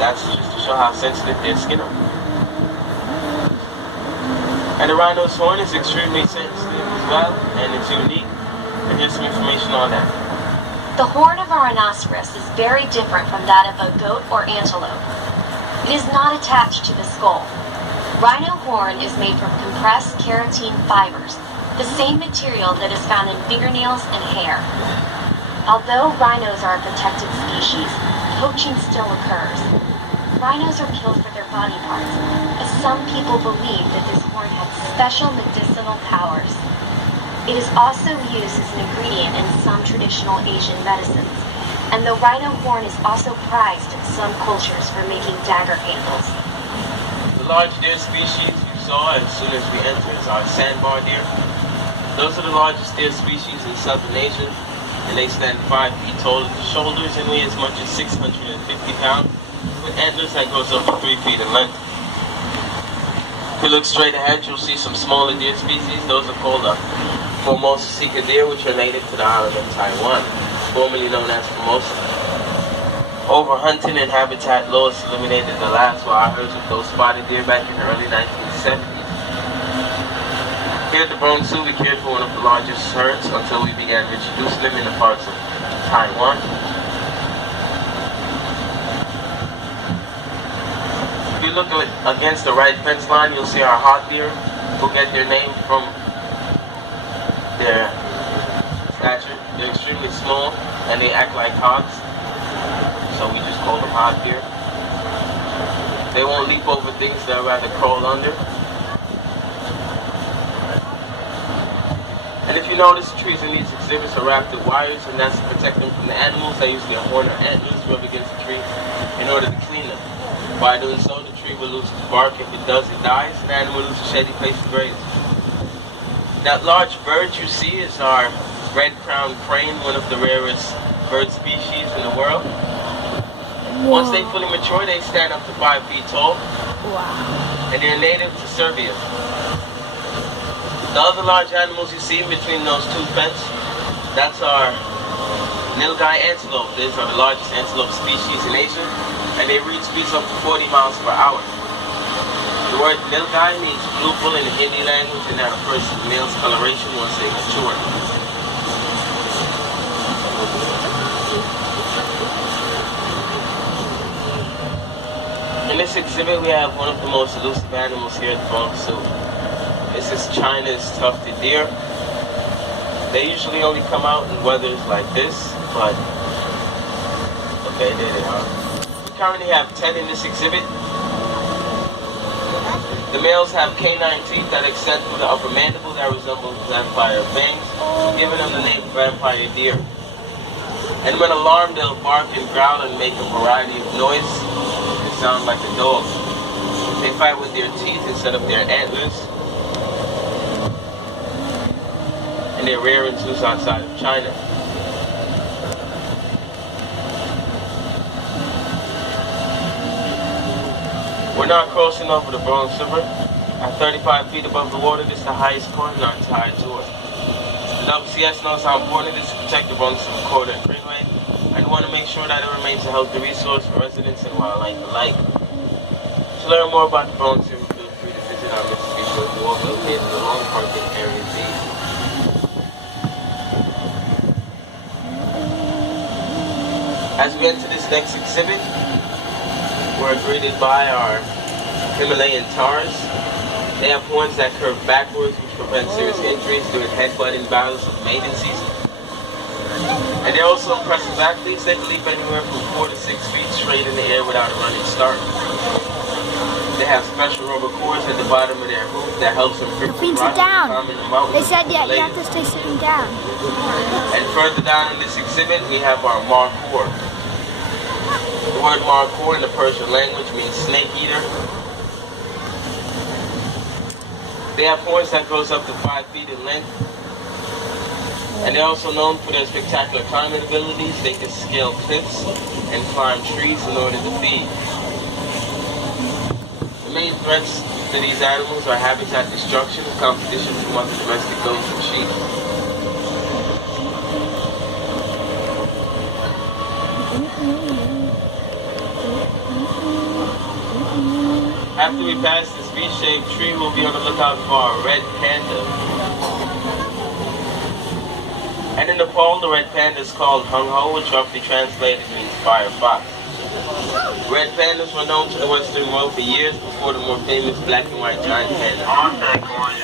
That's just to show how sensitive their skin are. And the rhino's horn is extremely sensitive as well, and it's unique. And here's some information on that. The horn of a rhinoceros is very different from that of a goat or antelope. It is not attached to the skull. Rhino horn is made from compressed keratin fibers, the same material that is found in fingernails and hair. Although rhinos are a protected species, poaching still occurs. Rhinos are killed for their body parts, as some people believe that this horn has special medicinal powers. It is also used as an ingredient in some traditional Asian medicines, and the rhino horn is also prized in some cultures for making dagger handles. The large deer species you saw as soon as we entered is our sandbar deer. Those are the largest deer species in Southern Asia, and they stand 5 feet tall at the shoulders and weigh as much as 650 pounds, with antlers that goes up to 3 feet in length. If you look straight ahead, you'll see some smaller deer species. Those are called Formosa sika deer, which are native to the island of Taiwan, formerly known as Formosa. Overhunting and habitat loss eliminated the last wild herds of those spotted deer back in the early 1970s. Here at the Bronx Zoo, we cared for one of the largest herds until we began introducing them in the parts of Taiwan. If you look against the right fence line, you'll see our hog deer, who get their name from their stature. They're extremely small and they act like hogs, so we just call them hog deer. They won't leap over things, they'll rather crawl under. And if you notice, the trees in these exhibits are wrapped with wires, and that's to protect them from the animals. They use their horn or antlers rub against the tree in order to clean them. By doing so, the tree will lose its bark. If it does, it dies, and the animal will lose a shady place to graze. That large bird you see is our red-crowned crane, one of the rarest bird species in the world. Whoa. Once they fully mature, they stand up to 5 feet tall. Wow. And they're native to Serbia. The other large animals you see in between those two fences, that's our nilgai antelope. These are the largest antelope species in Asia, and they reach speeds up to 40 miles per hour. The word nilgai means blue bull in the Hindi language, and that refers to the male's coloration once they mature. In this exhibit, we have one of the most elusive animals here at the Bronx Zoo. This is China's tufted deer. They usually only come out in weathers like this, but okay, there they are. We currently have 10 in this exhibit. The males have canine teeth that extend through the upper mandible that resembles vampire fangs, giving them the name vampire deer. And when alarmed, they'll bark and growl and make a variety of noise. They sound like a dog. They fight with their teeth instead of their antlers. And they're rare in zoos outside of China. We're now crossing over the Bronx River. At 35 feet above the water, this is the highest point in our entire tour. The WCS knows how important it is to protect the Bronx River corridor and greenway, and we want to make sure that it remains a healthy resource for residents and wildlife alike. To learn more about the Bronx River, feel free to visit our Mississippi River Walk located in the Long Parking Area B. As we enter this next exhibit, we're greeted by our Himalayan taurs. They have horns that curve backwards, which prevent serious injuries during headbutting battles of mating season. And they're also impressive athletes. They can leap anywhere from 4 to 6 feet straight in the air without a running start. They have special rubber cores at the bottom of their hoof that helps them grip the rocks in the mountains. They said you have to stay sitting down. And further down in this exhibit, we have our markhor. The word markhor in the Persian language means snake eater. They have horns that goes up to 5 feet in length. And they're also known for their spectacular climbing abilities. They can scale cliffs and climb trees in order to feed. The main threats to these animals are habitat destruction and competition from other domestic goats and sheep. After we pass this V-shaped tree, we'll be on the lookout for our red panda. And in Nepal, the red panda is called hung ho, which roughly translated means fire fox. Red pandas were known to the Western world for years before the more famous black and white giant panda.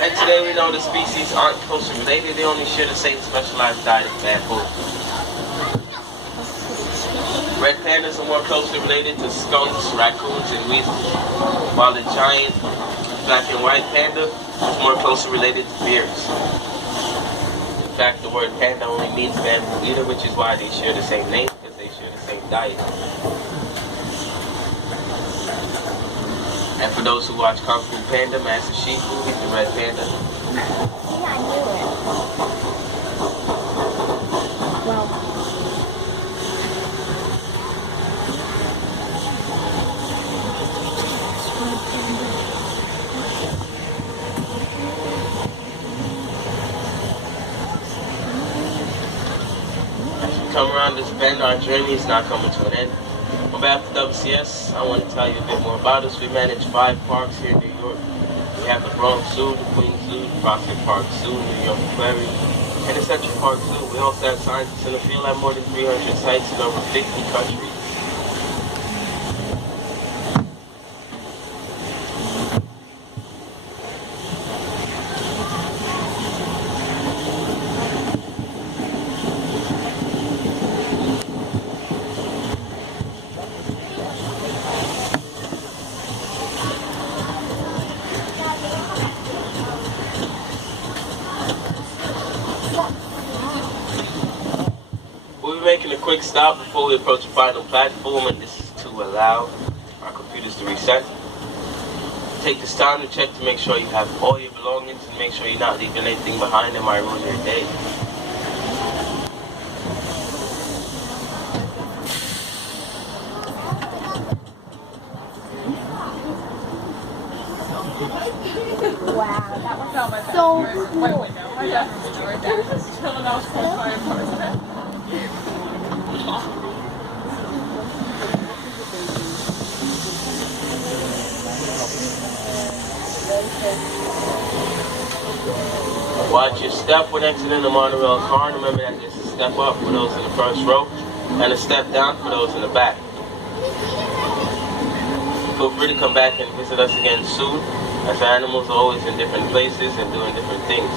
And today we know the species aren't closely related, they only share the same specialized diet of bamboo. Red pandas are more closely related to skunks, raccoons, and weasels, while the giant black and white panda is more closely related to bears. In fact, the word panda only means bamboo eater, which is why they share the same name, because they share the same diet. And for those who watch Kung Fu Panda, Master Shifu, he's the red panda. Yeah, I knew it. Well. As we come around this bend, our journey is not coming to an end. On behalf of WCS, I want to tell you a bit more about us. We manage 5 parks here in New York. We have the Bronx Zoo, the Queens Zoo, the Prospect Park Zoo, New York Aquarium, and the Central Park Zoo. We also have scientists in the field at more than 300 sites in over 50 countries. We'll be making a quick stop before we approach the final platform, and this is to allow our computers to reset. Take this time to check to make sure you have all your belongings and make sure you're not leaving anything behind that might ruin your day. Wow, that was so cool. My dad was right there, just chilling out for the fire. Watch your step when exiting the monorail car. Remember that there's a step up for those in the first row and a step down for those in the back. Feel free to come back and visit us again soon, as our animals are always in different places and doing different things.